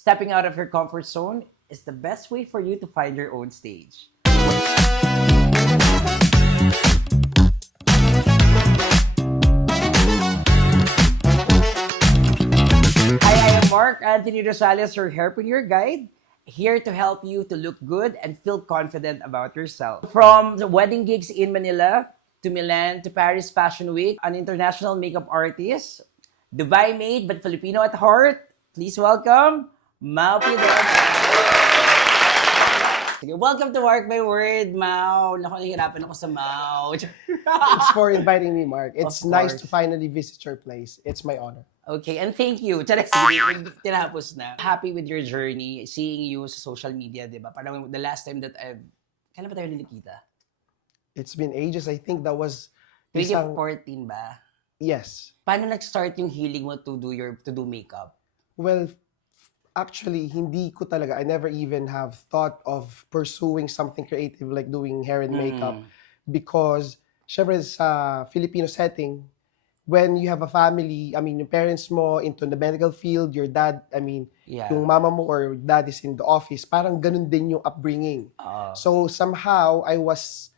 Stepping out of your comfort zone is the best way for you to find your own stage. Hi, I am Mark Anthony Rosales, your hairpreneur guide, here to help you to look good and feel confident about yourself. From the wedding gigs in Manila to Milan to Paris Fashion Week, an international makeup artist, Dubai made but Filipino at heart, please welcome Mau Pidona. Sige, welcome to Mark My Word, Mau. Naku, nahihirapan ako sa Mau. Thanks for inviting me, Mark. It's Of nice course. to finally visit your place. It's my honor. Okay, and thank you. Tsaka sige, tinapos na. Happy with your journey, seeing you sa social media, di ba? Parang the last time that kailan ba tayo nilikita? It's been ages. I think that was isang, 2014 ba? yes. Paano nag-start yung healing mo to do makeup? Well, actually, hindi ko talaga. I never even have thought of pursuing something creative like doing hair and makeup because, syempre sa Filipino setting, when you have a family, I mean, yung parents mo into the medical field, your dad, I mean, Yeah. yung mama mo or dad is in the office, parang ganun din yung upbringing. Oo. So somehow I was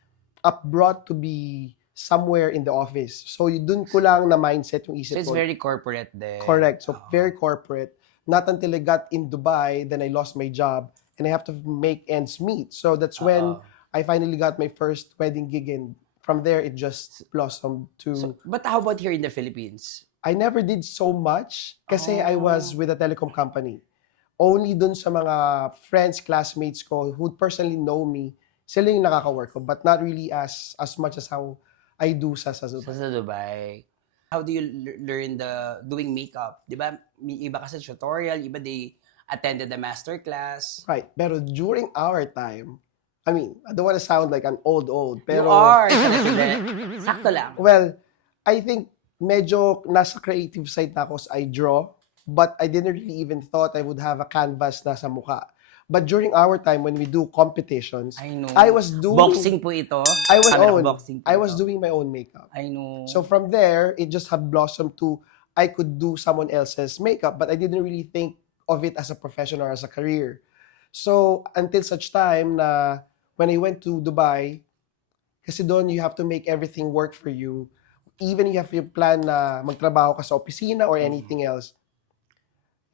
brought to be somewhere in the office. So dun ko lang na mindset yung So isip it's ko. very corporate din. Correct. So Oo. very corporate. Not until I got in Dubai, then I lost my job and I have to make ends meet. So that's when Oo. I finally got my first wedding gig, and from there it just blossomed to. So, but how about here in the Philippines? I never did so much kasi I was Oh. with a telecom company. Only dun sa mga friends, classmates ko who personally know me, sila yung nakaka-work ko, but not really as much as how I do sa Sa Dubai. Dubai. How do you learn the doing makeup? Di ba? May iba kasi tutorial, iba they attended the master class. Right. Pero during our time, I mean, I don't want to sound like an old, pero You are. Sakto lang. well, I think medyo nasa creative side na ako as I draw, but I didn't really even thought I would have a canvas na sa mukha. But during our time when we do competitions, I know. I was doing Boxing po ito. Boxing po I ito. was doing my own makeup. I know. So from there, it just had blossomed to I could do someone else's makeup, but I didn't really think of it as a profession or as a career. So until such time na when I went to Dubai, kasi doon you have to make everything work for you. Even if you have your plan na magtrabaho ka sa opisina or anything else,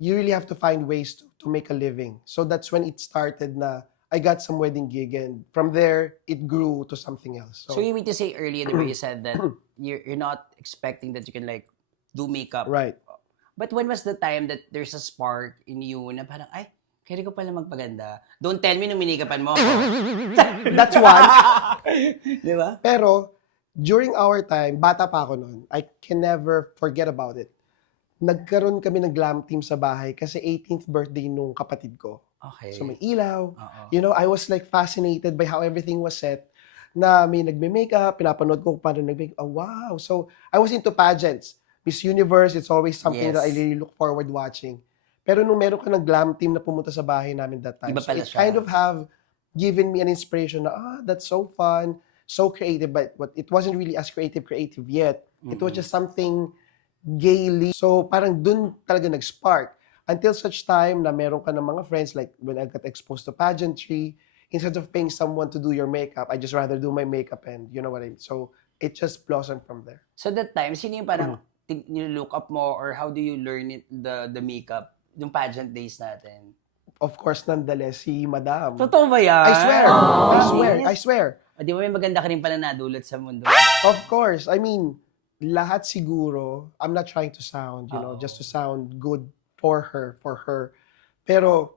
you really have to find ways to make a living. So that's when it started na I got some wedding gig, and from there, it grew to something else. So you mean to say earlier, the way you said that you're not expecting that you can like do makeup. Right. But when was the time that there's a spark in you na parang, ay, kaya ko pala magpaganda. Don't tell me nung minikapan mo. That's one. Di ba? Pero, during our time, bata pa ako noon, I can never forget about it. Nagkaroon kami ng glam team sa bahay kasi 18th birthday nung kapatid ko. Okay. So may ilaw. Oo. You know, I was like fascinated by how everything was set. Na may nagme-makeup, pinapanood ko kung paano nagme-makeup. Oh, wow. So, I was into pageants. Miss Universe, it's always something Yes. that I really look forward watching. Pero nung meron ka ng glam team na pumunta sa bahay namin that time, Iba so pala it siya. kind of have given me an inspiration na, that's so fun, so creative, but it wasn't really as creative yet. It was just something gaily. So, parang dun talaga nag-spark. Until such time na meron ka ng mga friends, like when I got exposed to pageantry, instead of paying someone to do your makeup, I just rather do my makeup, and you know what I mean. So, it just blossomed from there. So that time, sino yung parang nilook up mo or how do you learn it, the makeup, yung pageant days natin? Of course, nonetheless, si Madam. Totoo ba yan? I swear. I swear. Di ba may maganda ka rin pala nadulot sa mundo? Of course. I mean, lahat siguro, I'm not trying to sound, just to sound good for her. Pero,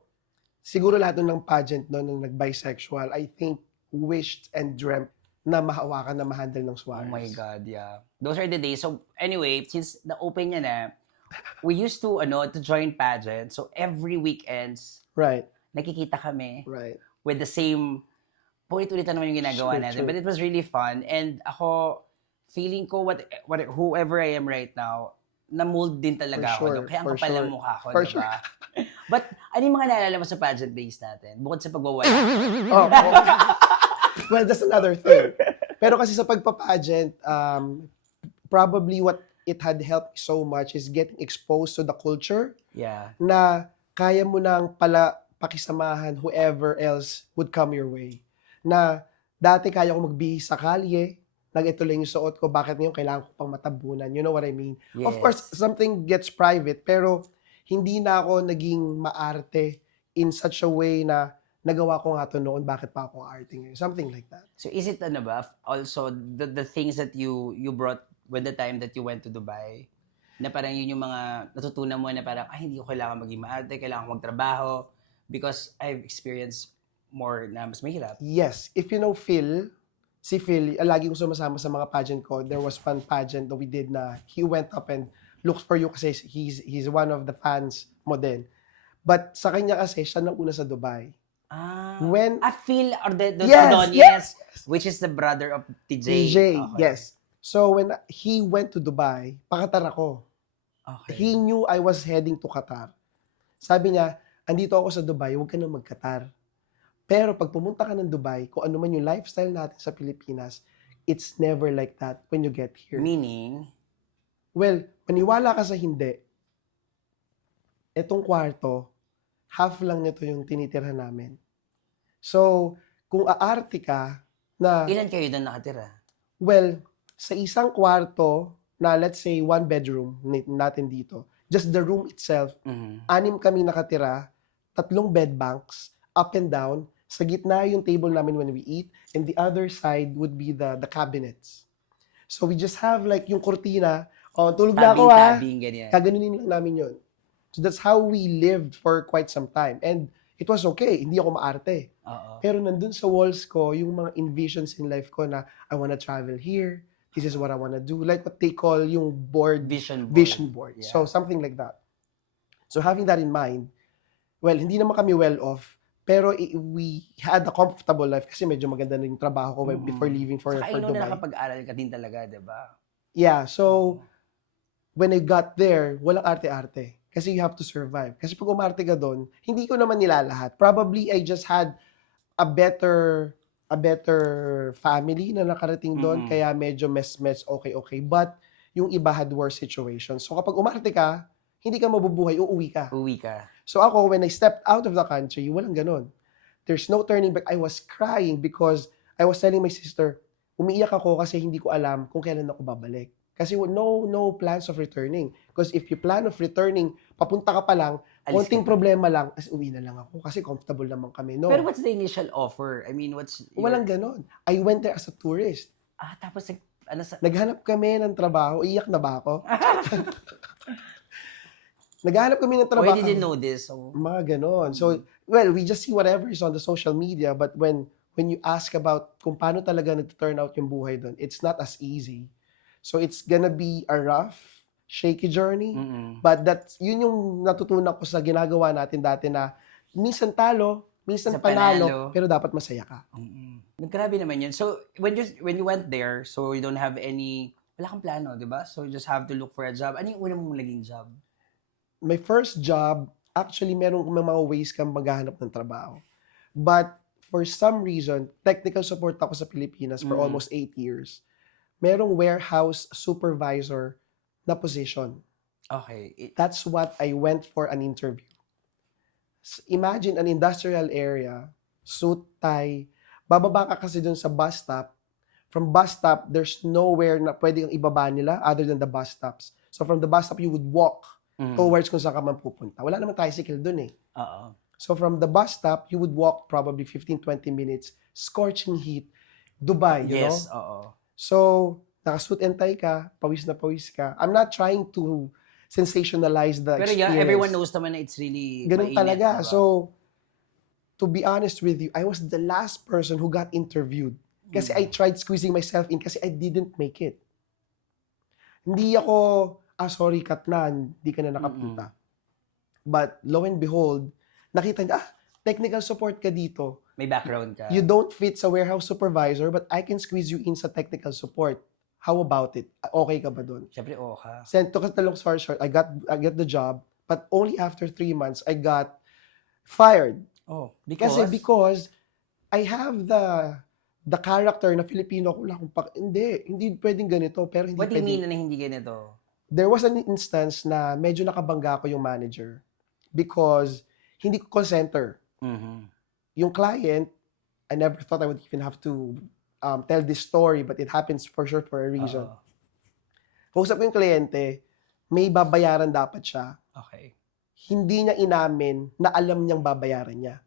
siguro lahat ng pageant ng nag-bisexual, I think, wished and dreamt na mahawakan na mahandle ng Oh Suarez. my God, yeah. Those are the days. So, anyway, since na-open niya na, we used to join pageant. So, every weekends, Right, nakikita kami right. with the same, ulit-ulit na naman yung ginagawa Sure, natin. sure. But it was really fun. And ako, feeling ko, whoever I am right now, na-mold din talaga ako. For sure, doon. Kaya ang for kapal ng sure. mukha ko, For diba? But, ano yung mga naalala mo sa pageant days natin? Bukod sa pagwawala. Oh. Well, that's another thing. Pero kasi sa pagpa-pageant, probably what it had helped so much is getting exposed to the culture Yeah. na kaya mo nang pakisamahan whoever else would come your way. Na dati kaya ko magbihis sa kalye, ito lang yung suot ko, bakit ngayon kailangan ko pang matabunan? You know what I mean? Of course, Yes. something gets private, pero hindi na ako naging maarte in such a way na nagawa ko nga to noon, bakit pa ako arte ngayon? Something like that. So is it ano ba, also the things that you brought when the time that you went to Dubai, na parang yun yung mga natutunan mo na parang, ay, hindi ko kailangan maging maarte, kailangan ko magtrabaho, because I've experienced more na mas mahirap. Yes, if you know Phil, si Phil, lagi kong sumasama sa mga pageant ko. There was one pageant that we did na he went up and looked for you kasi he's one of the fans mo din. But sa kanya kasi, siya nang una sa Dubai. When I feel, or the Yes, Ordonez, which is the brother of TJ. TJ, Okay. yes. So when he went to Dubai, pakatar ako. Okay. He knew I was heading to Qatar. Sabi niya, andito ako sa Dubai, huwag ka na mag-Qatar. Pero pag pumunta ka ng Dubai, kung ano man yung lifestyle natin sa Pilipinas, it's never like that when you get here. Meaning? Well, maniwala ka sa hindi, etong kwarto, half lang nito yung tinitirhan namin. So, kung aarte ka na, Ilan kayo doon nakatira? well, sa isang kwarto na let's say one bedroom natin dito, just the room itself, Mhm. 6 kami nakatira, 3 bed banks, up and down, sa gitna yung table namin when we eat, and the other side would be the cabinets. So we just have like yung kurtina, tulog na ako Tabing, ganyan. Kaganunin lang namin yun. So that's how we lived for quite some time. And it was okay, hindi ako maarte. Oo. Pero nandun sa walls ko, yung mga envisions in life ko na I wanna travel here, this is what I wanna do. Like what they call yung board, Vision board. Yeah. So something like that. So having that in mind, well, hindi naman kami well off, pero we had a comfortable life kasi medyo maganda na yung trabaho ko before leaving for Saka na Dubai. nakapag-aral ka din talaga, di ba? Yeah, so when I got there, walang arte-arte. Kasi you have to survive. Kasi pag umarte ka doon, hindi ko naman nilalahat. Probably I just had a better family na nakarating doon, kaya medyo mes okay. But yung iba had worse situations. So kapag umarte ka, hindi ka mabubuhay, uuwi ka. Uwi ka. So ako, when I stepped out of the country, walang ganun. There's no turning back. I was crying because I was telling my sister, umiiyak ako kasi hindi ko alam kung kailan ako babalik. Kasi no plans of returning. Because if you plan of returning, papunta ka pa lang, Alis konting ka pa. problema lang, as uwi na lang ako kasi comfortable naman kami. No, Pero what's the initial offer? I mean, what's your... walang ganon. I went there as a tourist. Tapos, ano sa... Naghanap kami ng trabaho. Iyak na ba ako? Naghanap kami ng trabaho. Why did you know this? So, Mga ganon. So, well, we just see whatever is on the social media, but when you ask about kung paano talaga nag-turn out yung buhay doon, it's not as easy. So, it's gonna be a rough, shaky journey, but yun yung natutunan ko sa ginagawa natin dati na minsan talo, minsan Sa panalo, panalo. pero dapat masaya ka. Grabe naman yun. So, when you went there, so you don't have any... Wala kang plano, di ba? So, you just have to look for a job. Ano yung una mong naging job? My first job, actually, may mga ways kang maghahanap ng trabaho. But for some reason, technical support ako sa Pilipinas for almost 8 years. Merong warehouse supervisor na position. Okay. That's what I went for an interview. Imagine an industrial area, suit, tie, bababa ka kasi dun sa bus stop. From bus stop, there's nowhere na pwede kang ibaba nila other than the bus stops. So from the bus stop, you would walk towards kung saan ka man pupunta. Wala naman tricycle dun eh. Oo. So from the bus stop, you would walk probably 15-20 minutes, scorching heat, Dubai, you know? Yes, oo. So, naka-suit and tie ka, pawis na pawis ka. I'm not trying to sensationalize the Pero experience. yeah, everyone knows naman na it's really Ganun mainit, talaga. diba? So, to be honest with you, I was the last person who got interviewed. Kasi I tried squeezing myself in kasi I didn't make it. Hindi ako, sorry, cut na, hindi ka na nakapunta. But lo and behold, nakita niya, technical support ka dito. May background ka. You don't fit sa warehouse supervisor, but I can squeeze you in sa technical support. How about it? Okay ka ba doon? Siyempre, ka. Send to cut the long story short, I got the job, but only after 3 months, I got fired. Oh, because? Kasi because I have the character na Filipino ko lang. Hindi pwedeng ganito, pero hindi What do you pwedeng. mean na hindi ganito? There was an instance na medyo nakabangga ko yung manager. because hindi ko call center. Mhm. Yung client, I never thought I would even have to tell this story, but it happens for sure for a reason. Oo. Kausap ko yung kliyente, may babayaran dapat siya. Okay. Hindi niya inamin na alam niyang babayaran niya.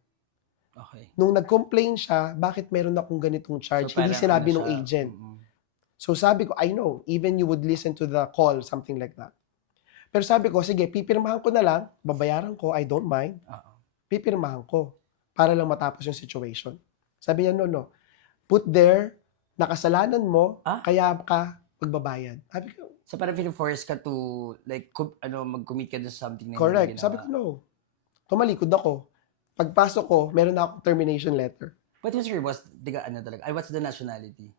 Okay. Nung nag-complain siya, bakit meron akong ganitong charge? So, Hindi parang sinabi ano ng siya, agent. mm. So sabi ko, I know, even you would listen to the call, something like that. Pero sabi ko, sige, pipirmahan ko na lang, babayaran ko, I don't mind. Oo. Pipirmahan ko para lang matapos yung situation. Sabi niya, no. Put there, nakasalanan mo, kaya ka magbabayad. Sabi ko, So parang force ka to like mag-commit ka sa something na correct. hindi Sabi ko, no. Tumalikod ako. Pagpasok ko, meron na akong termination letter. What was your boss? Diga, talaga? What's the nationality?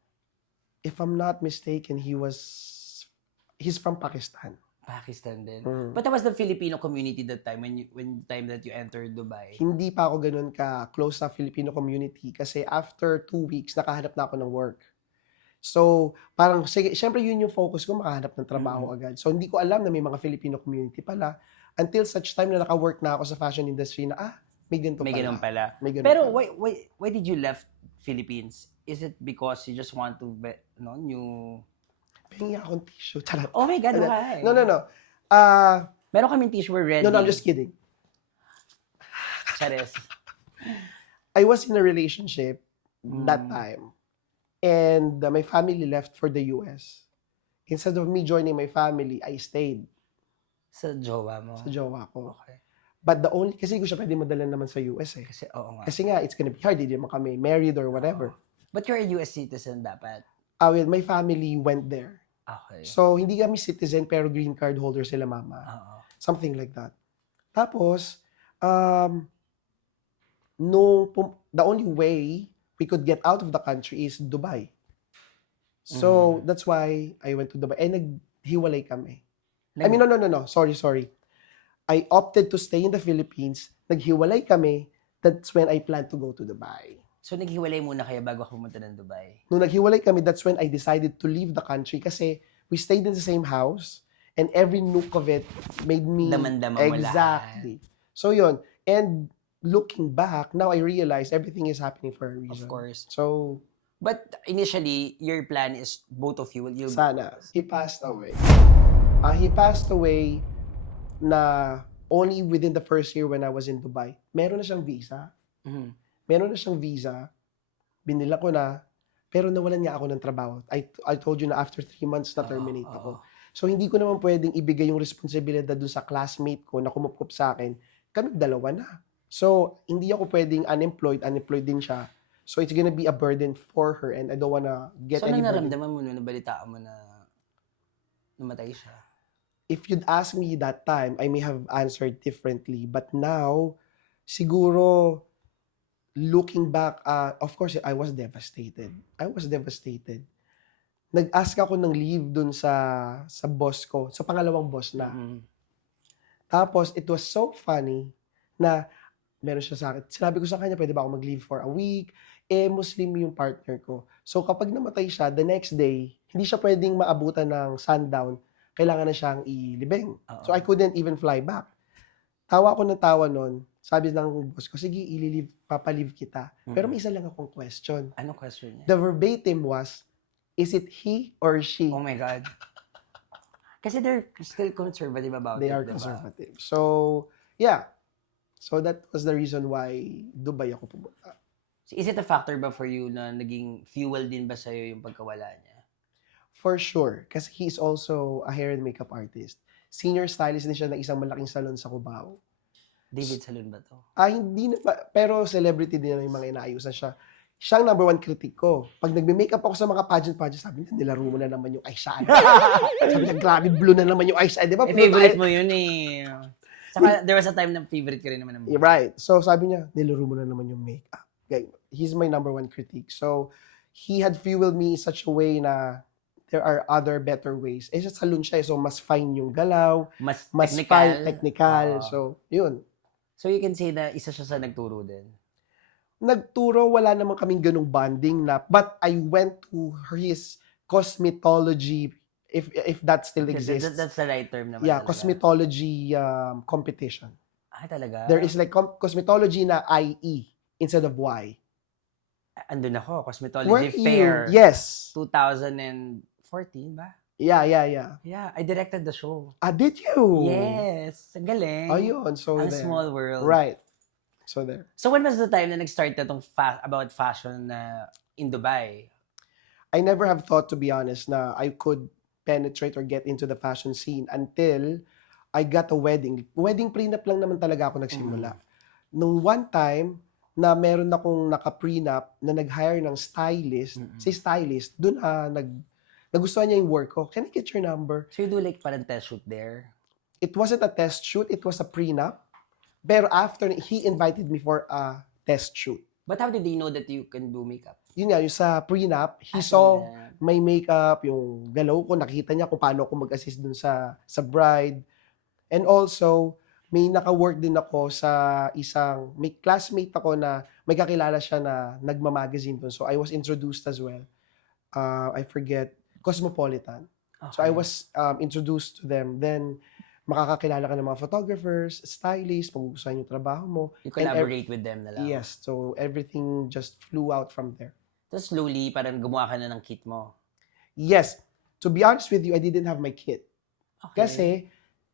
If I'm not mistaken, he's from Pakistan. Pakistan din. Mm. But that was the Filipino community that time when time that you entered Dubai. Hindi pa ako ganun ka-close sa Filipino community kasi after 2 weeks, nakahanap na ako ng work. So, parang, sige, syempre yun yung focus ko, makahanap ng trabaho agad. So, hindi ko alam na may mga Filipino community pala until such time na naka-work na ako sa fashion industry na, may ganito May pala. ganun pala. May ganun Pero pala. why did you left Philippines? Is it because you just want to new... Pahingi akong tissue. Charot. Oh my God, why? No. Meron kaming tissue, we're ready. No, I'm just kidding. Chares. I was in a relationship that Mm. time. And my family left for the US. Instead of me joining my family, I stayed Sa jowa mo? sa jowa ko. Okay. But kasi ko siya pwede madala naman sa US eh. Kasi, oo nga. Kasi nga, it's gonna be hard. Hindi naman kami married or whatever. But you're a US citizen dapat. Well, my family went there. Okay. So, hindi kami citizen pero green card holder sila mama. Oo. Something like that. Tapos, the only way we could get out of the country is Dubai. So, that's why I went to Dubai. And naghiwalay kami. I mean, no. Sorry. I opted to stay in the Philippines. Naghiwalay kami. That's when I planned to go to Dubai. So, naghiwalay muna kayo bago ako pumunta ng Dubai? Nung naghiwalay kami, that's when I decided to leave the country kasi we stayed in the same house and every nook of it made me... Daman-dama mo exactly. So, yun. And looking back, now I realize everything is happening for a reason. Of course. So, But initially, your plan is both of you will sana. He passed away. He passed away na only within the first year when I was in Dubai. Meron na siyang visa. Mhm. Meron na siyang visa. Binila ko na. Pero nawalan niya ako ng trabaho. I told you na after 3 months na terminate ako. So, hindi ko naman pwedeng ibigay yung responsibilidad dun sa classmate ko na kumupkup sa akin. Kami dalawa na. So, hindi ako pwedeng unemployed din siya. So, it's gonna be a burden for her and I don't wanna get So, any ano burden. naramdaman mo nung nabalitaan mo na namatay siya? If you'd asked me that time, I may have answered differently. But now, siguro, looking back, of course, I was devastated. Nag-ask ako ng leave dun sa boss ko, sa pangalawang boss na. Mhm. Tapos, it was so funny na meron siya sa akin. Sinabi ko sa kanya, pwede ba ako mag-leave for a week? Muslim yung partner ko. So, kapag namatay siya, the next day, hindi siya pwedeng maabutan ng sundown. Kailangan na siyang ilibing. So, I couldn't even fly back. Tawa ko ng tawa nun. Sabi ng boss ko, sige, papalive kita. Pero may isa lang akong question. Ano question niya? The verbatim was, is it he or she? Oh my God. Kasi they're still conservative about They it, are diba? conservative. So, yeah. So, that was the reason why Dubai ako pumunta. So, is it a factor ba for you na naging fuel din ba sa'yo yung pagkawala niya? For sure. Kasi he is also a hair and makeup artist. Senior stylist din siya ng isang malaking salon sa Cubao. David Salon ba to? Hindi na, pero celebrity din na yung mga inaayusan siya. Siya ang number 1 critic ko. Pag nagme-makeup ako sa mga pageant, sabi niya, nilaro mo na naman yung eyeshadow. Sabi niya, grabe, blue na naman yung eyeshadow. Di ba? Favorite mo yun eh. Saka, there was a time na favorite ka rin naman. Right. So, sabi niya, nilaro mo na naman yung makeup. He's my number 1 critic. So, he had fueled me in such a way na there are other better ways. Sa salon siya, so mas fine yung galaw, Mas fine, technical. So, yun. So, you can say na isa siya sa nagturo din. Nagturo, wala naman kaming ganung bonding na, but I went to his cosmetology, if that still exists. That's the right term naman. Yeah, talaga. cosmetology competition. Ah, talaga? There is like cosmetology na IE instead of Y. Andun ako, Were Cosmetology you? Fair. Yes. 2014 ba? Yeah. Yeah, I directed the show. Did you? Yes, ang galing. Ayun, so Ang there. small world. Right. So there. So when was the time na nag-start na tong about fashion na in Dubai? I never have thought, to be honest, na I could penetrate or get into the fashion scene until I got a wedding. Wedding prenup lang naman talaga ako nagsimula. Nung one time na meron akong naka-prenup na nag-hire ng stylist, si stylist, dun nagustuhan niya yung work ko. Can I get your number? So you do like parang test shoot there? It wasn't a test shoot, it was a prenup. Pero after, he invited me for a test shoot. But how did they know that you can do makeup? Yun nga, yung sa prenup, he Ah, saw yeah. may makeup, yung galaw ko, nakita niya kung paano ako mag-assist dun sa bride. And also, may naka-work din ako sa may classmate ako na may kakilala siya na nagma-magazine dun. So I was introduced as well. I forget, Cosmopolitan. So I was introduced to them. Then, makakakilala ka ng mga photographers, stylists, magugustuhan yung trabaho mo. You collaborate with them na lang? Yes. So everything just flew out from there. Tapos slowly, parang gumawa ka na ng kit mo? Yes. To be honest with you, I didn't have my kit. Okay. Kasi,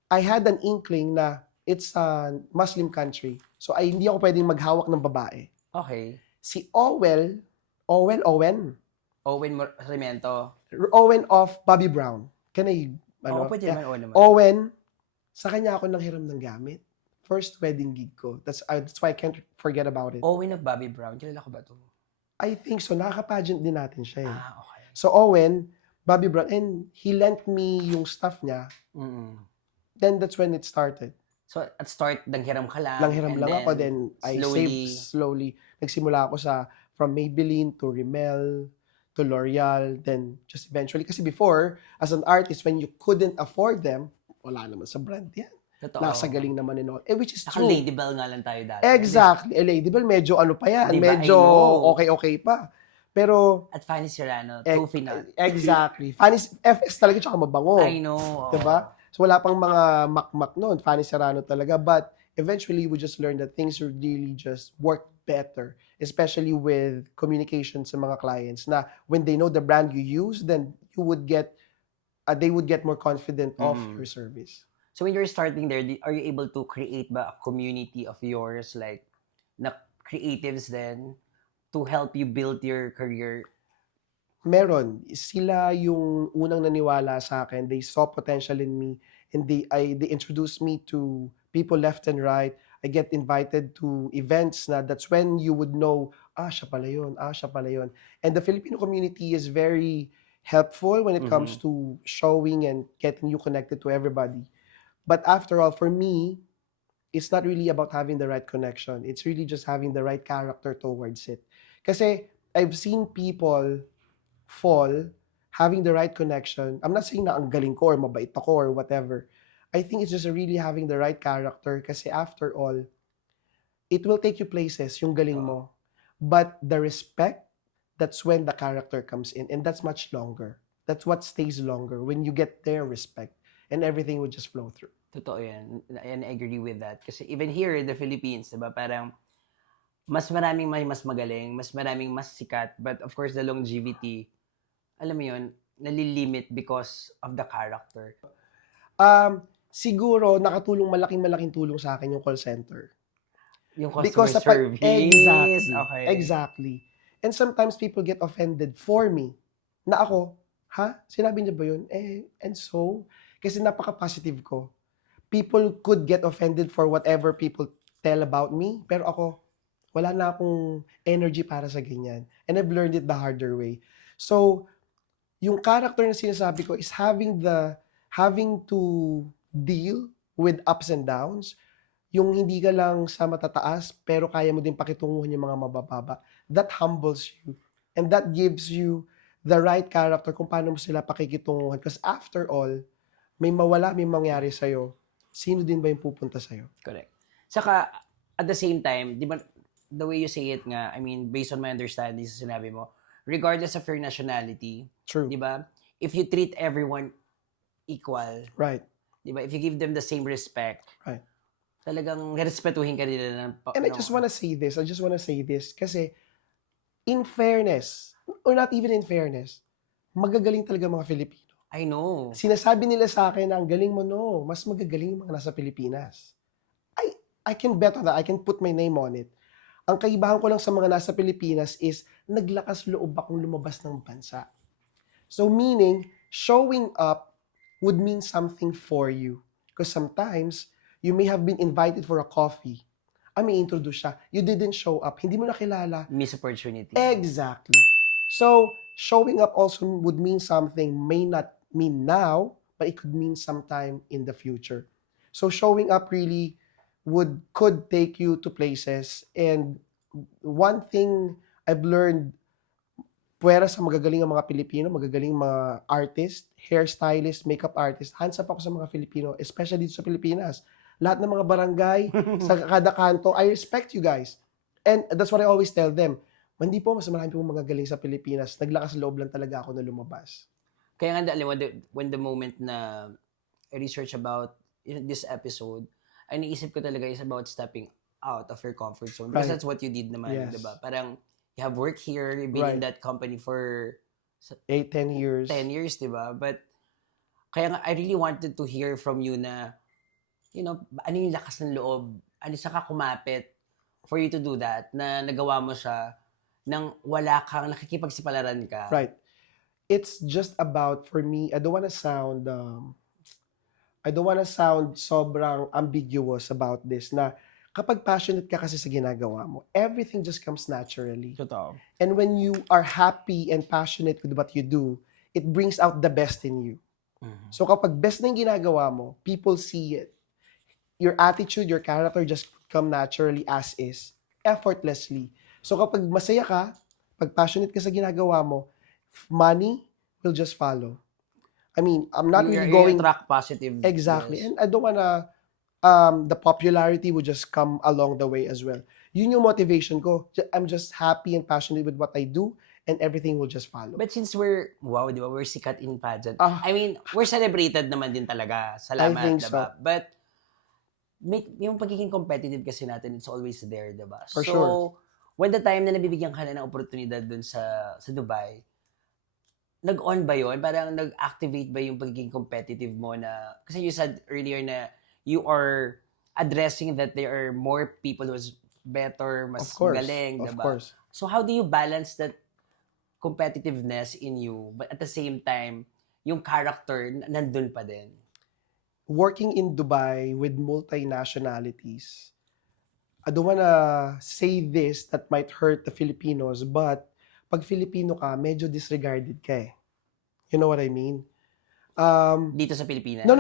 I had an inkling na it's a Muslim country. So, hindi ako pwedeng maghawak ng babae. Okay. Si Owen Owen Sarmiento? Owen of Bobby Brown. Can I, Oo, pwede naman. Oo naman. Owen, sa kanya ako nanghiram ng gamit. First wedding gig ko. That's why I can't forget about it. Owen of Bobby Brown. Kilala ko ba to? I think so. Nakaka-pageant din natin siya eh. Ah, okay. So, Owen, Bobby Brown, and he lent me yung stuff niya. Then, that's when it started. So, at start, nanghiram ka lang. Nanghiram and lang then ako. Then, I saved slowly. Nagsimula ako from Maybelline to Rimmel to L'Oreal. Then, just eventually. Kasi before, as an artist, when you couldn't afford them, wala naman sa brand yan. Totoo. Nasa galing naman and all. Which is true. Naka-Ladybell nga lang tayo dati. Exactly. Ladybell, medyo ano pa yan. Diba? Medyo I know. okay pa. Pero, At Fanny Serrano, Tofi na. exactly. Fanny's FS talaga tsaka mabango. I know. Diba? So wala pang mga makmak noon. Fanny Serrano talaga. But eventually, we just learned that things would really just work better. Especially with communication sa mga clients. Na when they know the brand you use, then you would get, they would get more confident of your service. So when you're starting there, are you able to create ba a community of yours, like, na creatives then, to help you build your career? Meron. Sila yung unang naniwala sa akin. They saw potential in me and they introduced me to people left and right. I get invited to events na that's when you would know, siya pala yun, siya pala yun. And the Filipino community is very helpful when it comes to showing and getting you connected to everybody. But after all, for me, it's not really about having the right connection. It's really just having the right character towards it. Kasi I've seen people fall having the right connection. I'm not saying na ang galing ko or mabait ako or whatever. I think it's just really having the right character kasi after all, it will take you places, yung galing mo. But the respect, that's when the character comes in. And that's much longer. That's what stays longer when you get their respect. And everything would just flow through. Totoo yan. And I agree with that. Kasi even here in the Philippines, diba, parang mas maraming mas magaling, mas maraming mas sikat. But of course, the longevity, alam mo yun, nalilimit because of the character. Siguro, malaking tulong sa akin yung call center. Yung customer service. Exactly. And sometimes people get offended for me. Na ako, sinabi niya ba yun? And so, kasi napaka-positive ko. People could get offended for whatever people tell about me, pero ako, wala na akong energy para sa ganyan. And I've learned it the harder way. So, yung character na sinasabi ko is having to deal with ups and downs, yung hindi ka lang sa matataas, pero kaya mo din pakitunguhan yung mga mabababa. That humbles you. And that gives you the right character kung paano mo sila pakikitunguhan. Because after all, may mawala, may mangyari sa'yo, sino din ba yung pupunta sa'yo? Correct. Saka, at the same time, di ba, the way you say it nga, I mean, based on my understanding sa sinabi mo, regardless of your nationality, True. di ba, if you treat everyone equal, Right. di ba, if you give them the same respect, Right. Talagang respetuhin ka nila ng And I just wanna say this, kasi in fairness, or not even in fairness, magagaling talaga mga Filipino. I know. Sinasabi nila sa akin na ang galing mo, no, mas magagaling yung mga nasa Pilipinas. I can bet on that. I can put my name on it. Ang kaibahan ko lang sa mga nasa Pilipinas is naglakas loob akong lumabas ng bansa. So meaning, showing up would mean something for you. Because sometimes, you may have been invited for a coffee. May introduce siya. You didn't show up. Hindi mo nakilala. Miss opportunity. Exactly. So, showing up also would mean something, may not mean now, but it could mean sometime in the future. So, showing up really could take you to places. And one thing I've learned, puwera sa magagaling ang mga Pilipino, magagaling mga artist, hairstylist, makeup artist, hands up ako sa mga Filipino, especially dito sa Pilipinas. Lahat ng mga barangay, sa kada kanto, I respect you guys. And that's what I always tell them. Hindi po, mas marami pong magagaling sa Pilipinas. Naglakas loob lang talaga ako na lumabas. Kaya nga, alam mo, when the moment na I research about this episode, ay naisip ko talaga is about stepping out of your comfort zone. Because Right. that's what you did naman, Yes. diba? Parang, you have worked here, you've been in Right. that company for 10 years. 10 years, diba? But, kaya nga, I really wanted to hear from you na, you know, ano yung lakas ng loob, ano saka kumapit for you to do that, na nagawa mo siya nang wala kang nakikipagsipalaran ka. Right. It's just about, for me, I don't wanna sound sobrang ambiguous about this, na kapag passionate ka kasi sa ginagawa mo, everything just comes naturally. Totoo. And when you are happy and passionate with what you do, it brings out the best in you. So kapag best na yung ginagawa mo, people see it. Your attitude, your character just come naturally as is, effortlessly. So kapag masaya ka, pag passionate ka sa ginagawa mo, money will just follow. I mean, I'm not really You going... attract positive. Exactly. Yes. And I don't wanna, the popularity would just come along the way as well. Yun yung motivation ko. I'm just happy and passionate with what I do, and everything will just follow. But since we're, wow, di ba, we're sikat in pageant. Ah. I mean, we're celebrated naman din talaga. Salamat, I think diba? But, yung pagiging competitive kasi natin, it's always there, diba? For so, sure. when the time na nabibigyan ka na ng oportunidad dun sa Dubai, nag-on ba yun? Parang nag-activate ba yung pagiging competitive mo na, kasi you said earlier na you are addressing that there are more people who's better, mas Of course. galing, Of diba? course. So how do you balance that competitiveness in you, but at the same time, yung character nandun pa din? Working in Dubai with multinationalities, I don't wanna say this that might hurt the Filipinos, but pag Filipino ka, medyo disregarded ka eh. You know what I mean? Dito sa Pilipinas? No.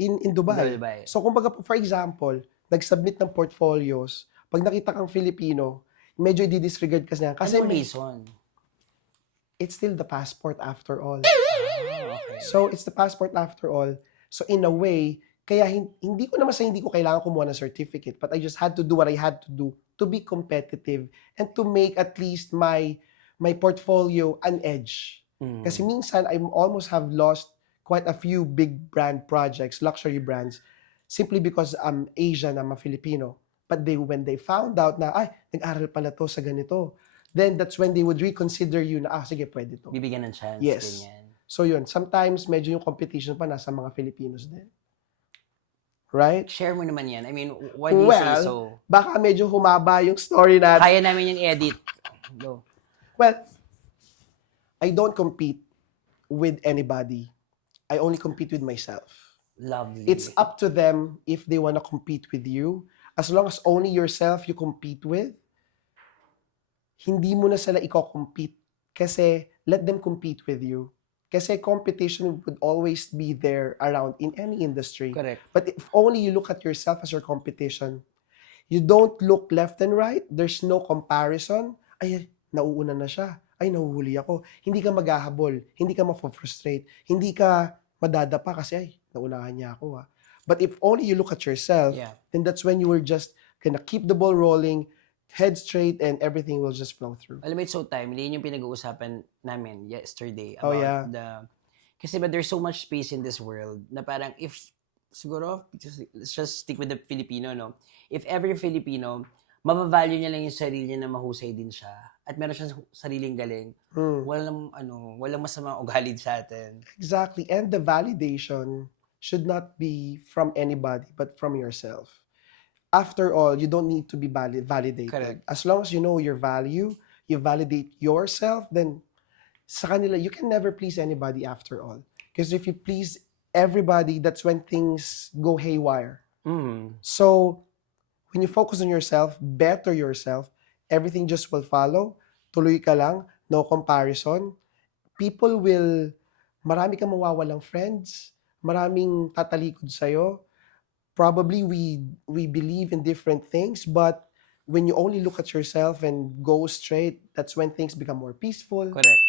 In Dubai. Dubai. So, kumbaga, for example, nag-submit ng portfolios, pag nakita kang Filipino, medyo i-disregard ka niya. Kasi Anong reason? it's still the passport after all. Okay. So, it's the passport after all. So, in a way, kaya hindi ko kailangan kumuha ng certificate, but I just had to do what I had to do to be competitive and to make at least my portfolio an edge. Kasi minsan, I almost have lost quite a few big brand projects, luxury brands, simply because I'm Asian, I'm a Filipino. But when they found out na, nag-aral pala to sa ganito, then that's when they would reconsider you na, sige, pwede to. Bibigyan ng chance. Yes. Ganyan. So yun, sometimes medyo yung competition pa nasa mga Filipinos din. Right? Share mo naman yan. I mean, why do you say so? Baka medyo humaba yung story natin. Kaya namin yung edit. Go. Well, I don't compete with anybody. I only compete with myself. Lovely. It's up to them if they want to compete with you. As long as only yourself you compete with, hindi mo na sila i-compete. Kasi let them compete with you. Kasi competition would always be there around in any industry. Correct. But if only you look at yourself as your competition, you don't look left and right, there's no comparison, ay, nauuna na siya, ay, nahuhuli ako. Hindi ka maghahabol, hindi ka ma-frustrate, hindi ka madadapa kasi, ay, naunahan niya ako. But if only you look at yourself, then that's when you will just gonna keep the ball rolling, head straight, and everything will just flow through. Alam mo, it's so timely. Yun yung pinag-uusapan namin yesterday Oh, about yeah. kasi but there's so much space in this world na parang if siguro, let's just stick with the Filipino, no? If every Filipino, mabavalue niya lang yung sarili niya na mahusay din siya at meron siyang sariling galing, Mm. walang masamang ugali sa atin. Exactly. And the validation should not be from anybody, but from yourself. After all, you don't need to be validated. Correct. As long as you know your value, you validate yourself, then sa kanila, you can never please anybody after all. Because if you please everybody, that's when things go haywire. Mm. So, when you focus on yourself, better yourself, everything just will follow. Tuloy ka lang, no comparison. Marami kang mawawalang friends, maraming tatalikod sa'yo. Probably we believe in different things, but when you only look at yourself and go straight, that's when things become more peaceful. Correct.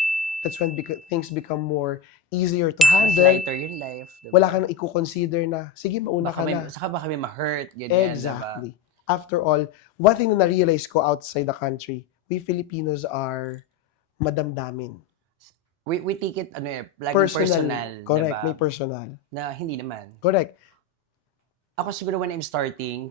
That's when things become more easier to Mas handle. lighter yung life. Diba? Wala ka nang i-consider na, sige, mauna ka na. Saka baka may ma-hurt, ganyan, Exactly. diba? After all, one thing na na-realize ko outside the country, we Filipinos are madamdamin. We take it, laging personal, Correct, diba? may personal. Na hindi naman. Correct. Ako siguro when I'm starting,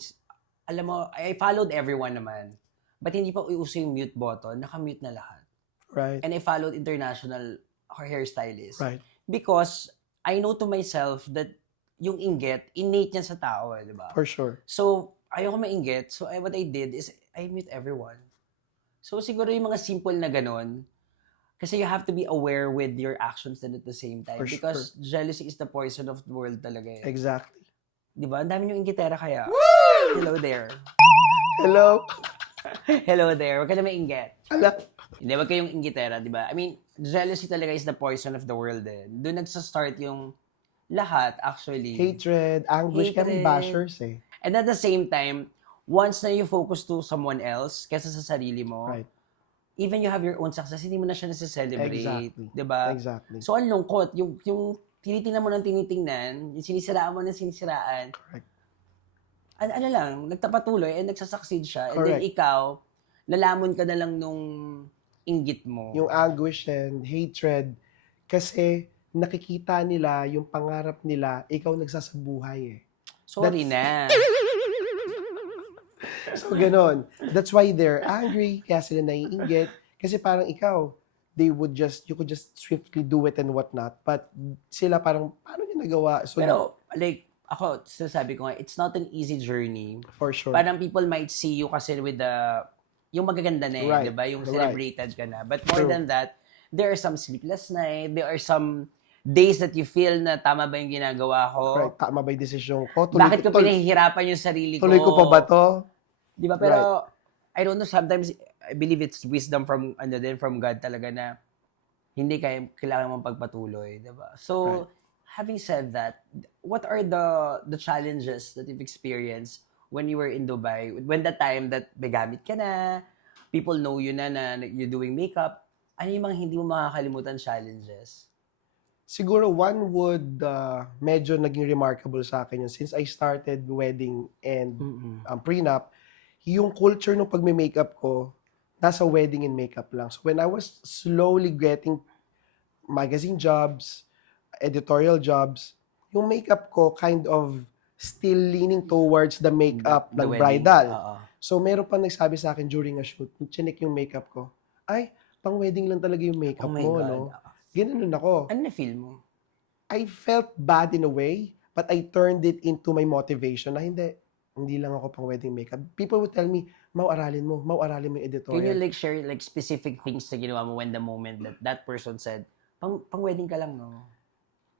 alam mo, I followed everyone naman. But hindi pa uso yung mute button, naka-mute na lahat. Right. And I followed international hairstylists. Right. Because I know to myself that yung inggit, innate yan sa tao, di ba? For sure. So, ayoko mainggit. So, what I did is, I mute everyone. So, siguro yung mga simple na ganun, kasi you have to be aware with your actions then at the same time. For Because jealousy is the poison of the world talaga. Exactly. Di ba? Ang dami niyong inggitera kaya. Hello there. Hello? Hello there. Huwag ka na mainggit. Ala. Hindi, wag kayong inggitera, di ba? I mean, jealousy talaga is the poison of the world eh. Doon nagsa-start yung lahat, actually. Hatred, anguish, kaya may Hatred. bashers eh. And at the same time, once na you focus to someone else kesa sa sarili mo, Right. even you have your own success, hindi mo na siya nasa-celebrate. Exactly. Di ba? Exactly. So, ang lungkot. Yung tinitingnan mo ng tinitingnan, yung sinisiraan mo ng sinisiraan, Correct. ano lang, nagtapatuloy and nagsasucceed siya. And then Correct. ikaw, lalamon ka na lang nung inggit mo. Yung anguish and hatred, kasi nakikita nila yung pangarap nila, ikaw nagsasabuhay eh. Sorry na. So, ganon. That's why they're angry, kaya sila naiinggit. Kasi parang ikaw, you could just swiftly do it and whatnot. But sila parang, paano niya nagawa? So, Pero, like, ako, sinasabi ko nga, it's not an easy journey. for sure. Parang people might see you kasi with yung magaganda na eh, Right. di ba? Yung Right. celebrated ka na. But more True. than that, there are some sleepless nights, there are some days that you feel na tama ba yung ginagawa ko? Right, tama ba yung desisyon ko? Bakit ko pinahihirapan yung sarili ko? Tuloy ko pa ba to? Di ba? Pero, I don't know, sometimes, I believe it's wisdom from God talaga na hindi kailangan mong pagpatuloy, di ba? So, having said that, what are the challenges that you've experienced when you were in Dubai? When the time that begamit ka na, people know you na you're doing makeup, ano yung mga hindi mo makakalimutan challenges? Siguro one would medyo naging remarkable sa akin yun since I started wedding and prenup, yung culture ng pagme-makeup ko nasa wedding and makeup lang. So when I was slowly getting magazine jobs, editorial jobs, yung makeup ko kind of still leaning towards the makeup The ng wedding. bridal. Oo. So meron pa nagsabi sa akin during a shoot, chinik yung makeup ko. Ay, pang wedding lang talaga yung makeup Oh my mo, God. no? Ginanon ako. Ano na-feel mo? I felt bad in a way, but I turned it into my motivation na hindi lang ako pang wedding makeup. People would tell me, aralin mo yung Can you editorial. like share like specific things na ginawa mo when the moment that person said, pang wedding ka lang, no?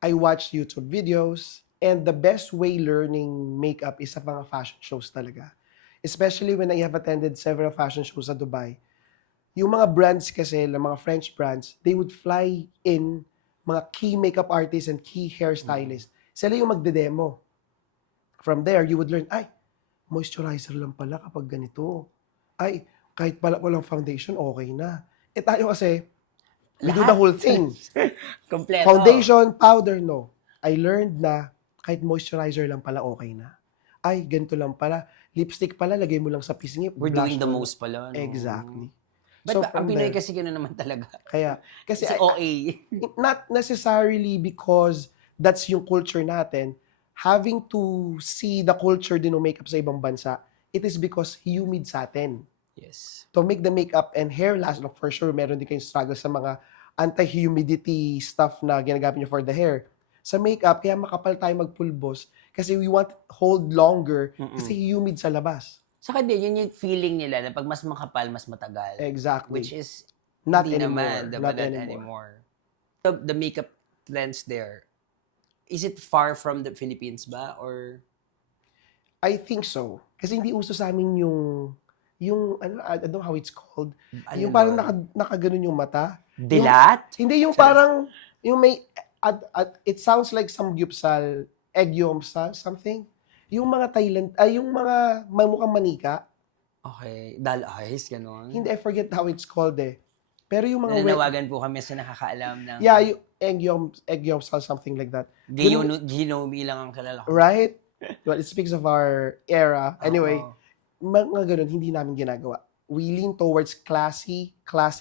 I watched YouTube videos, and the best way learning makeup is sa mga fashion shows talaga. Especially when I have attended several fashion shows sa Dubai. Yung mga brands kasi, mga French brands, they would fly in mga key makeup artists and key hairstylists. Sila yung magde-demo. From there, you would learn, ay, moisturizer lang pala kapag ganito. Ay, kahit pala walang foundation, okay na. Eh tayo kasi, we do the whole thing. Kompleto. Foundation, powder, no. I learned na kahit moisturizer lang pala, okay na. Ay, ganito lang pala. Lipstick pala, lagay mo lang sa pisngi. We're blush doing the mo. most pala, no? Exactly. But So, ang from Pinoy there, kasi gano'n naman talaga. kaya, kasi Kasi OA. not necessarily because that's yung culture natin. having to see the culture din ng makeup sa ibang bansa, it is because humid sa atin. Yes. To make the makeup and hair last, for sure, meron din kayong struggle sa mga anti-humidity stuff na ginagamit nyo for the hair. Sa makeup, kaya makapal tayo magpulbos kasi we want hold longer kasi humid sa labas. Saka din, yun yung feeling nila na pag mas makapal, mas matagal. Exactly. Which is, Not hindi anymore. naman, Not not anymore. The makeup lens there, is it far from the Philippines ba? Or I think so. Kasi hindi uso sa amin yung ano, I don't know how it's called. ano Yung parang doon? nakaganon yung mata. Dilat? Hindi yung Charas. parang, yung may, it sounds like samgyupsal, eggyomsal, something. Yung mga Thailand, yung mga mukhang manika. Okay. Doll eyes, gano'n. Hindi, I forget how it's called eh. Pero yung mga Nananawagan po kami sa nakakaalam ng yeah, yung eggyomsal, something like that. Ginomi lang ang kilala ko. Right? Well, it speaks of our era. Anyway, Oo. mga ganun, hindi namin ginagawa. We lean towards classic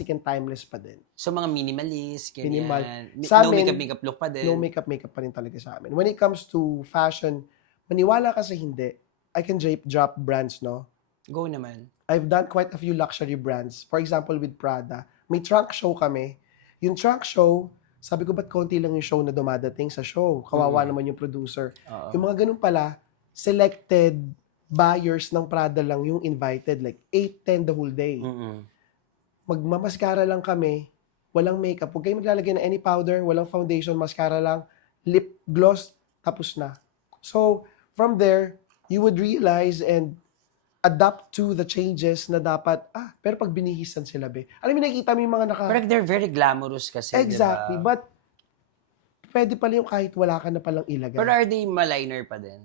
and timeless pa din. So, mga minimalist, Minimal. ganyan. Sa No amin, makeup look pa din. No makeup pa rin talaga sa amin. When it comes to fashion, maniwala ka sa hindi, I can drop brands, no? Go naman. I've done quite a few luxury brands. For example, with Prada. May trunk show kami. Yung trunk show, sabi ko, ba't konti lang yung show na dumadating sa show? Kawawa naman yung producer. Oo. Yung mga ganun pala, selected buyers ng Prada lang yung invited. Like, 8, 10 the whole day. Magmamaskara lang kami, walang makeup. Huwag kayong maglalagay ng any powder, walang foundation, mascara lang, lip gloss, tapos na. So, from there, you would realize and adapt to the changes na dapat, pero pag binihisan sila, be. Alam mo, nakikita mo yung mga Pero they're very glamorous kasi, Exactly, diba? but pwede pala yung kahit wala ka na palang ilagay. Pero are they maliner pa din?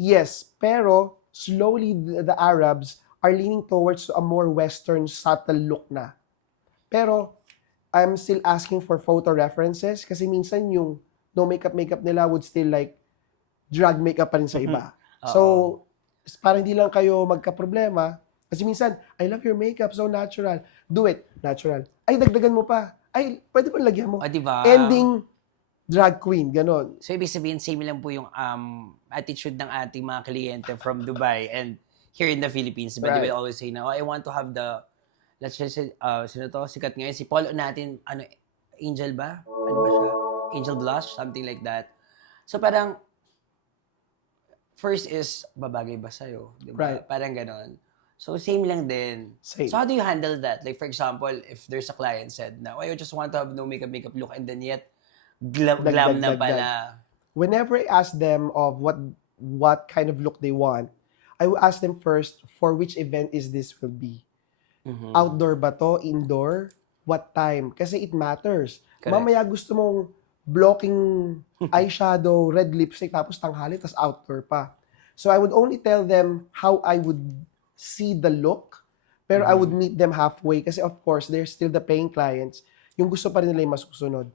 Yes, pero slowly the Arabs are leaning towards a more Western subtle look na. Pero I'm still asking for photo references kasi minsan yung no makeup nila would still like drag makeup pa rin sa iba. So, parang hindi lang kayo magka-problema. Kasi minsan, I love your makeup, so natural. Do it, natural. Ay, dagdagan mo pa. Ay, pwede pa lagyan mo. O, diba? Ending, drag queen, ganon. So, ibig sabihin, same lang po yung attitude ng ating mga kliyente from Dubai and here in the Philippines. But they will always say, now, I want to have the, let's just say, sino to? Sikat ngayon. Si Paul natin, Angel ba? Ano ba siya? Angel Blush? Something like that. So, parang, first is, babagay ba sa'yo? Diba? Right. Parang ganon. So, same lang din. Same. So, how do you handle that? Like, for example, if there's a client said na, I just want to have no makeup look, and then yet, glam na pala. Whenever I ask them of what kind of look they want, I will ask them first, for which event is this will be? Outdoor ba to? Indoor? What time? Kasi it matters. Correct. Mamaya gusto mong blocking eyeshadow, red lipstick, tapos tanghali, tapos outdoor pa. So I would only tell them how I would see the look, pero I would meet them halfway kasi of course, they're still the paying clients. Yung gusto pa rin nila yung masusunod.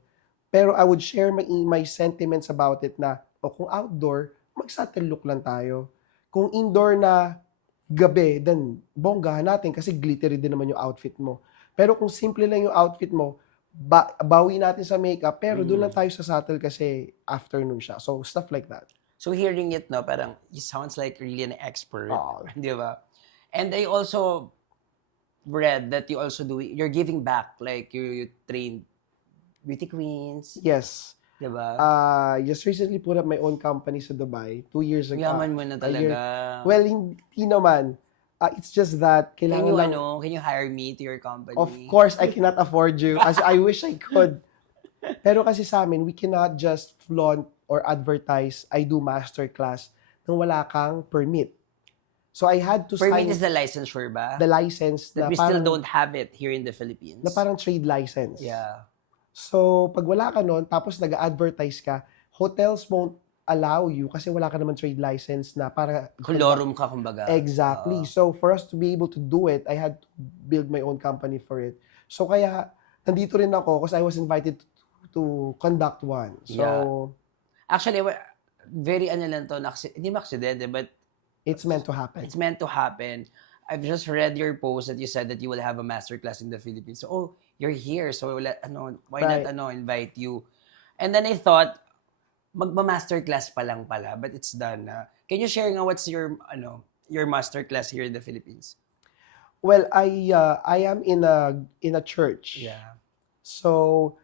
Pero I would share my sentiments about it na, kung outdoor, mag-subtle look lang tayo. Kung indoor na gabi, then bonggahan natin kasi glittery din naman yung outfit mo. Pero kung simple lang yung outfit mo, bawi natin sa makeup, pero doon lang tayo sa subtle kasi afternoon siya. So, stuff like that. So, hearing it, no, parang, it sounds like really an expert. Oh. Di ba? And I also read that you're giving back. Like, you train beauty queens. Yes. Di ba? Just recently put up my own company sa Dubai, 2 years ago. Yaman mo na talaga. Well, hindi naman. It's just that kailangan lang... Can you hire me to your company? Of course, I cannot afford you. As I wish I could. Pero kasi sa amin, we cannot just flaunt or advertise, I do masterclass nang wala kang permit. So I had to sign... Permit is the licensure ba? The license that na we parang, still don't have it here in the Philippines. Na parang trade license. Yeah. So, pag wala ka nun, tapos nag-advertise ka, hotels won't allow you kasi wala ka naman trade license na para... Colorum ka, kumbaga. Exactly. So, for us to be able to do it, I had to build my own company for it. So, kaya, nandito rin ako because I was invited to conduct one. So, yeah. Actually, very lang to, hindi aksidente, but it's meant to happen. It's meant to happen. I've just read your post that you said that you will have a masterclass in the Philippines. So, you're here. So, why not invite you? And then I thought, magma-masterclass pa lang pala, but it's done na. Can you share nga what's your masterclass here in the Philippines? Well, I am in a church. Yeah. So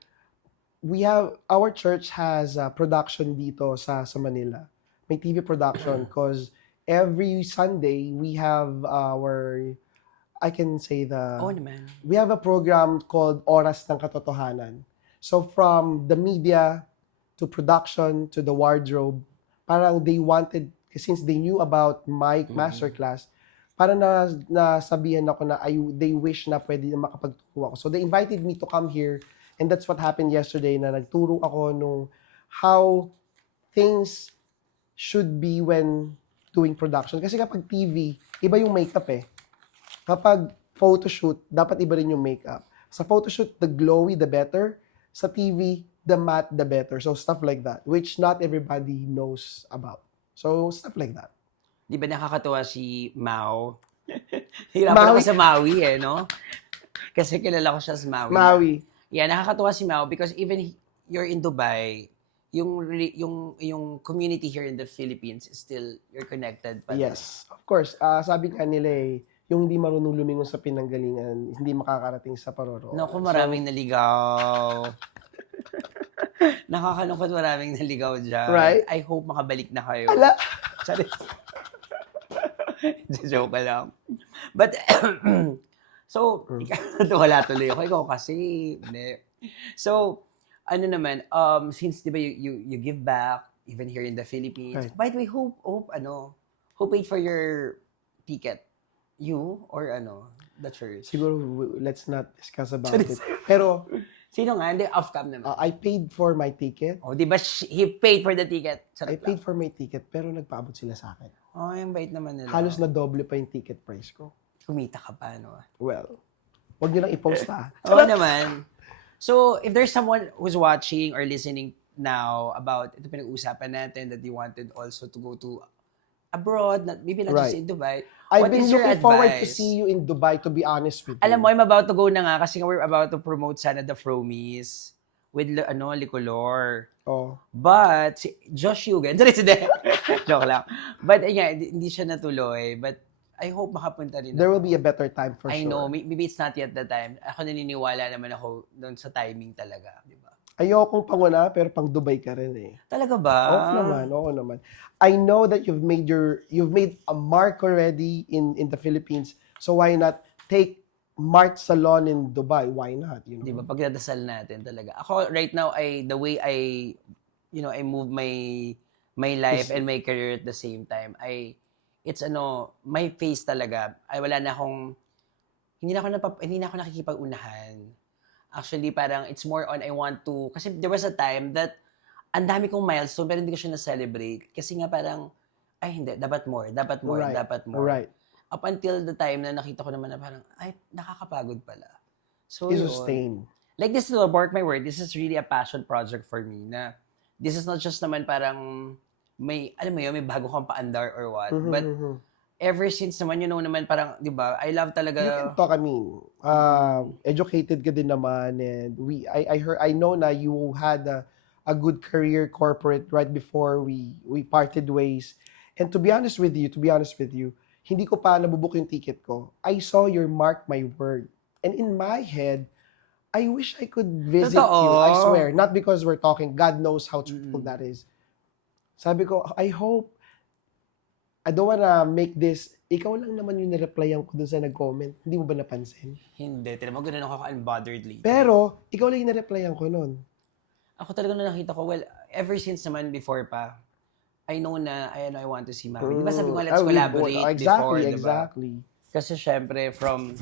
our church has a production dito sa Manila. May TV production because every Sunday we have I can say Oh naman. we have a program called Oras ng Katotohanan. So from the media to production to the wardrobe, parang they wanted, since they knew about my masterclass, parang nasabihan ako na they wish na pwede na makapagturo ako. So they invited me to come here, and that's what happened yesterday, na nagturo ako nung how things should be when doing production. Kasi kapag TV, iba yung makeup eh. Kapag photoshoot, dapat iba rin yung makeup. Sa photoshoot, the glowy, the better. Sa TV, the matte, the better. So stuff like that, which not everybody knows about. So stuff like that. Di ba nakakatuwa si Mao? Hirapan ako sa Maui no? Kasi kilala ko siya sa Maui. Maui. Yeah, nakakatuwa si Mao because even you're in Dubai, yung community here in the Philippines is still, you're connected pa. Yes, of course. Sabi nga nila yung hindi marunong lumingon sa pinanggalingan, hindi makakarating sa paroroon. Naku, maraming naligaw. Nakakalungkot, maraming naligaw dyan. Right? I hope makabalik na kayo. Ala! Sorry. Joke lang. But, so, wala tuloy ako. Ikaw kasi, hindi. So, ano naman, since, di ba, you give back, even here in the Philippines. Right. By the way, who paid for your ticket? You or the church? Siguro, let's not discuss about it. Pero, Sino nga? Hindi, off-cam naman. I paid for my ticket. Oh, di ba he paid for the ticket? I paid for my ticket, pero nagpaabot sila sa akin. Oh, yung bait naman nila. Halos na doble pa yung ticket price ko. Kumita ka pa, no? Well, wag nyo lang i-post ha. Oo naman. So, if there's someone who's watching or listening now about ito pinag-uusapan natin that you wanted also to go to abroad, maybe not just Right. in Dubai, I've what been is your looking forward to advice? see you in Dubai, to be honest with you. Alam mo, I'm about to go na nga kasi we're about to promote sana the Fromies with Licolor. Oh. But, si Josh Hugan, joke lang. But, hindi siya natuloy. But, I hope makapunta rin There ako. will be a better time for I sure. know, maybe it's not yet the time. Ako naniniwala naman ako doon sa timing talaga, di ba? Ayokong panguna, pero pang Dubai ka rin eh. Talaga ba? Oo naman. I know that you've made a mark already in the Philippines. So why not take Mark Salon in Dubai? Why not? You know? Di ba? Pagdadasal natin talaga. Ako right now, the way I move my life and my career at the same time, it's my face talaga. Wala na akong, hindi na ako nakikipag-unahan. Actually, parang it's more on I want to, kasi there was a time that ang dami kong milestone pero hindi ko siya na-celebrate. Kasi nga parang, hindi, dapat more. Right. Up until the time na nakita ko naman na parang, nakakapagod pala. So, I-sustain. Like this is mark my word, this is really a passion project for me na this is not just naman parang may bago kang paandar or what. But ever since naman, naman parang, di ba, I love talaga. You can talk, educated ka din naman, and I know na you had a good career corporate right before we parted ways. And to be honest with you, hindi ko pa nabubook yung ticket ko. I saw your Mark My Word. And in my head, I wish I could visit you. I swear. Not because we're talking. God knows how truthful that is. Sabi ko, I don't wanna make this, ikaw lang naman yung nireplyan ko dun sa nag-comment. Hindi mo ba napansin? Hindi, tinamag ko na ako unbotheredly. Pero, ikaw lang yung nireplyan ko nun. Ako talaga na nakita ko, well, ever since naman before pa, I know na, I want to see Maui. Di ba sabi ko, let's collaborate before, di ba? Exactly. Kasi syempre, from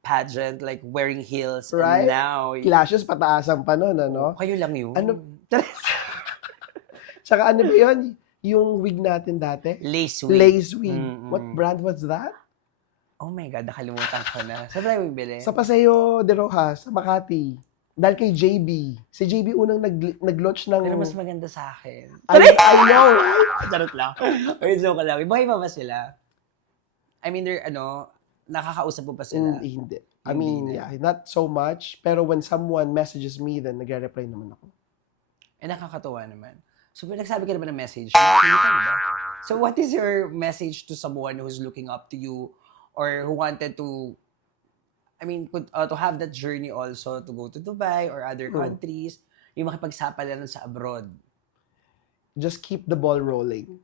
pageant, like wearing heels, Right? and now, Clashes pataasan pa nun, ano? kayo lang yun. Ano? Tsaka ano ba yun? Yung wig natin dati? Lace wig. Lace wig. Mm-mm. What brand was that? Oh my God, nakalimutan ko na. Saan ba yung bili? Sa Paseo de Rojas, sa Makati. Dahil kay JB. Si JB unang nag-launch ng... Pero mas maganda sa akin. I know! Charot lang. Okay, joke lang. Buhay pa ba sila? I mean, they're, nakakausap mo pa sila? Hindi. I Hindi mean, na. yeah, not so much. Pero when someone messages me, then nagre-reply naman ako. Nakakatuwa naman. So, nagsabi ka naman ng message. Hindi ka, diba? So, what is your message to someone who's looking up to you or who wanted to, to have that journey also to go to Dubai or other countries, yung makipagsapalaran sa abroad? Just keep the ball rolling.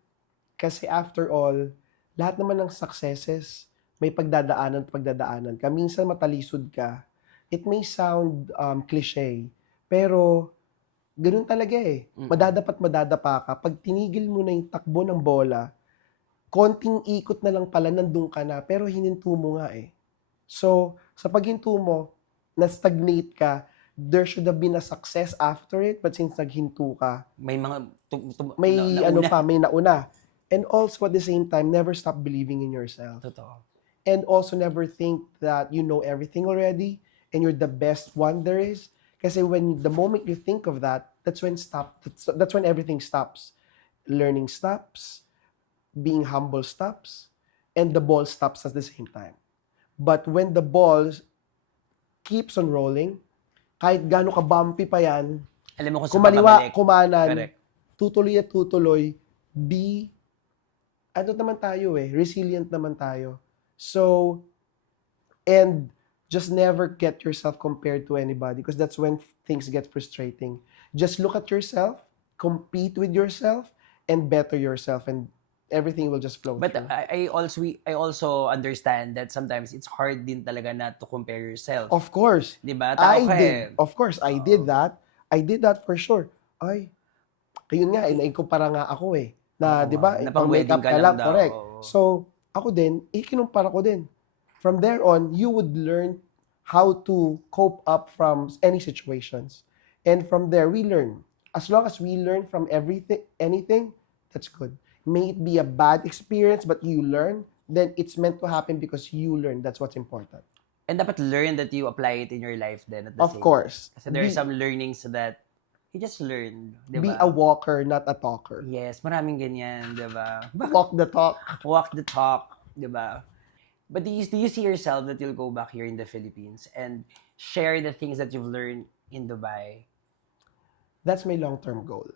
Kasi after all, lahat naman ng successes, may pagdadaanan ka. Minsan matalisod ka. It may sound cliche, pero ganun talaga eh. Madadapa ka. Pag tinigil mo na yung takbo ng bola, konting ikot na lang pala, nandun ka na, pero hininto mo nga eh. So, sa paghinto mo, na-stagnate ka, there should have been a success after it, but since naghinto ka, May mga may nauna. may nauna. And also at the same time, never stop believing in yourself. Totoo. And also never think that you know everything already and you're the best one there is. Kasi the moment you think of that, that's when everything stops. Learning stops, being humble stops, and the ball stops at the same time. But when the ball keeps on rolling, kahit gaano ka bumpy pa yan, Alam mo kung saan kumaliwa, babalik. kumanan, Correct. tutuloy at tutuloy, naman tayo eh, resilient naman tayo. So, and just never get yourself compared to anybody because that's when things get frustrating. Just look at yourself, compete with yourself, and better yourself, and everything will just flow But through. I also understand that sometimes it's hard din talaga not to compare yourself. Of course, 'Di ba? Tao ka eh. Of course, I did that. I did that for sure. Ay, ayun nga, naikumpara nga ako eh. Na, Oo di ba, nga. pang Napang-wedding makeup ka ka lang lang, daw, correct. oo. So, ako din, ikinumpara ko din. From there on, you would learn how to cope up from any situations. And from there, we learn. As long as we learn from anything, that's good. May it be a bad experience, but you learn, then it's meant to happen because you learn. That's what's important. And dapat learn that you apply it in your life then at the Of same course. time. Kasi there are some learnings that you just learn, 'di Be ba? a walker, not a talker. Yes, maraming ganyan, 'di ba? Walk the talk. Walk the talk, 'di ba? But do you see yourself that you'll go back here in the Philippines and share the things that you've learned in Dubai? That's my long-term goal.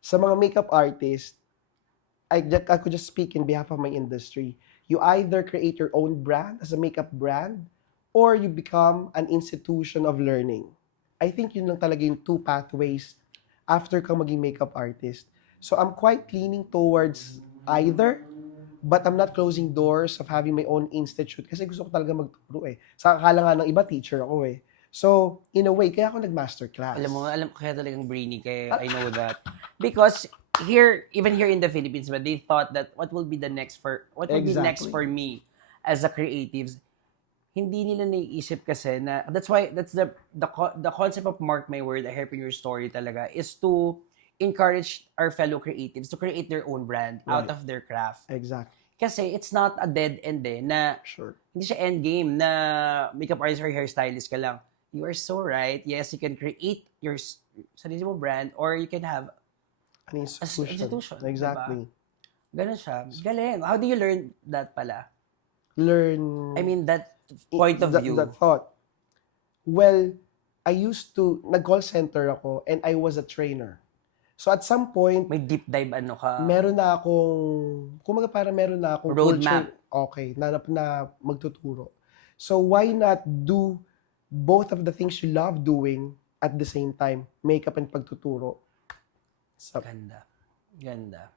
Sa mga makeup artists, I could just speak in behalf of my industry. You either create your own brand as a makeup brand or you become an institution of learning. I think yun lang talaga yung two pathways after kang maging makeup artist. So I'm quite leaning towards either, but I'm not closing doors of having my own institute kasi gusto ko talaga magturo eh. Sa akala nga ng iba, teacher ako eh. So, in a way, kaya ako nag-masterclass. Alam kaya talagang brainy kaya I know that. Because even here in the Philippines, but they thought that what will be next for me as a creatives, hindi nila naiisip kasi na that's the concept of Mark My Word, I Help in Your Story talaga is to encourage our fellow creatives to create their own brand out of their craft. Exactly. Kasi it's not a dead end eh, na Sure. hindi siya end game na makeup artist or hairstylist ka lang. You are so right. Yes, you can create your sarili mong brand or you can have An institution. Exactly. Diba? Ganun siya. Galing. How do you learn that pala? Learn. I mean, that point of view. That thought. Well, I used to, nag-call center ako and I was a trainer. So at some point, May deep dive ka. meron na akong Roadmap. culture, okay, na magtuturo. So why not do both of the things you love doing at the same time, makeup and pagtuturo? So, Ganda.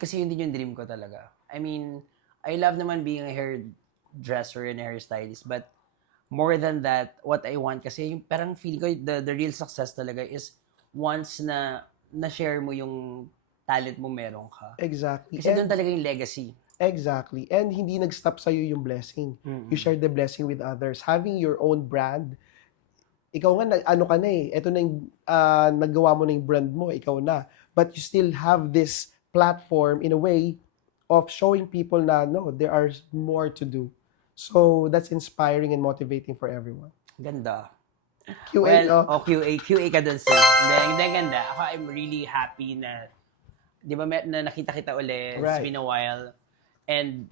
Kasi yun din yung dream ko talaga. I mean, I love naman being a hairdresser and a hairstylist, but more than that, what I want kasi yung parang feeling ko the real success talaga is once na na-share mo yung talent mo meron ka. exactly. Kasi doon talaga yung legacy. Exactly. And hindi nag-stop sa'yo yung blessing. You share the blessing with others. Having your own brand, ikaw nga, ano ka na eh. Ito na yung, nagawa mo na yung brand mo, ikaw na. But you still have this platform in a way of showing people na, no, there are more to do. So, that's inspiring and motivating for everyone. Ganda. QA, QA ka dun, sir. Hindi, ganda. Ako, I'm really happy na, di ba, na nakita kita ulit. Right. It's been a while. And,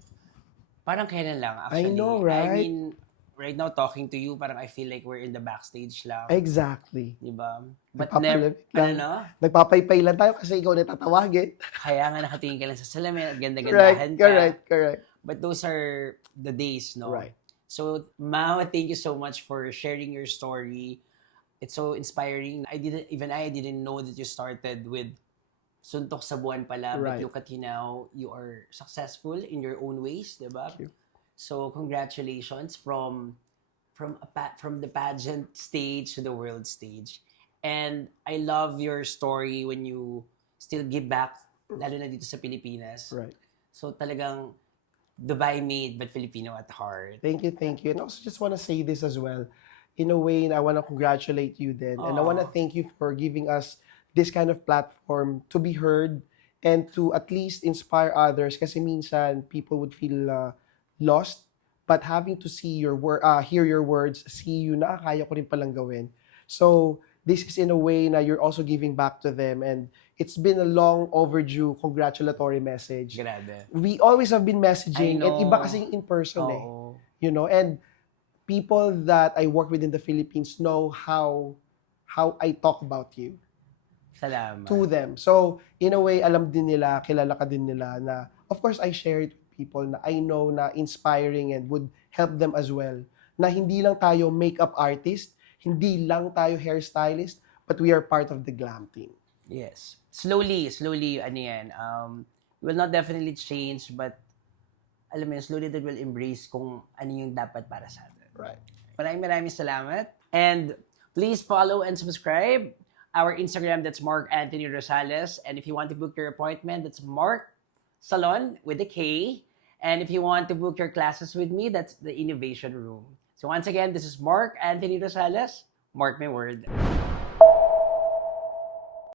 parang kailan lang, actually. I know, right? I mean, right now, talking to you, parang I feel like we're in the backstage lang. Exactly. Diba? But never, Nagpapalamig lang. ano? Nagpapaypay lang tayo kasi ikaw na tatawagin. Kaya nga nakatingin ka lang sa salamin at Correct, ganda-gandahan ka. correct, correct. But those are the days, no? Right. So, Mao, thank you so much for sharing your story. It's so inspiring. I didn't know that you started with Suntok sa Buwan pala, but Right. look at you now. You are successful in your own ways, diba? Thank you. So, congratulations from the pageant stage to the world stage. And I love your story when you still give back, lalo na dito sa Pilipinas. Right. So, talagang Dubai made, but Filipino at heart. Thank you, thank you. And I also just want to say this as well. In a way, I want to congratulate you then. And I want to Aw. thank you for giving us this kind of platform to be heard and to at least inspire others. Kasi minsan, people would feel lost. But having to see hear your words, see you na kaya ko rin palang gawin. So, this is in a way na you're also giving back to them. And it's been a long overdue congratulatory message. Grabe. We always have been messaging. I And iba know. kasing in person eh. Oo. You know, and people that I work with in the Philippines know how I talk about you Salamat. to them. So, in a way, alam din nila, kilala ka din nila na, of course, I share it with people na I know na inspiring and would help them as well. Na hindi lang tayo makeup artist, hindi lang tayo hairstylist, but we are part of the glam team. Yes. Slowly, ano yan, will not definitely change, but alam mo yun, slowly that will embrace kung ano yung dapat para sa atin. Right. Maraming salamat. And please follow and subscribe our Instagram, that's Mark Anthony Rosales. And if you want to book your appointment, that's Mark Salon with a K. And if you want to book your classes with me, that's the Innovation Room. So once again, this is Mark Anthony Rosales. Mark my word.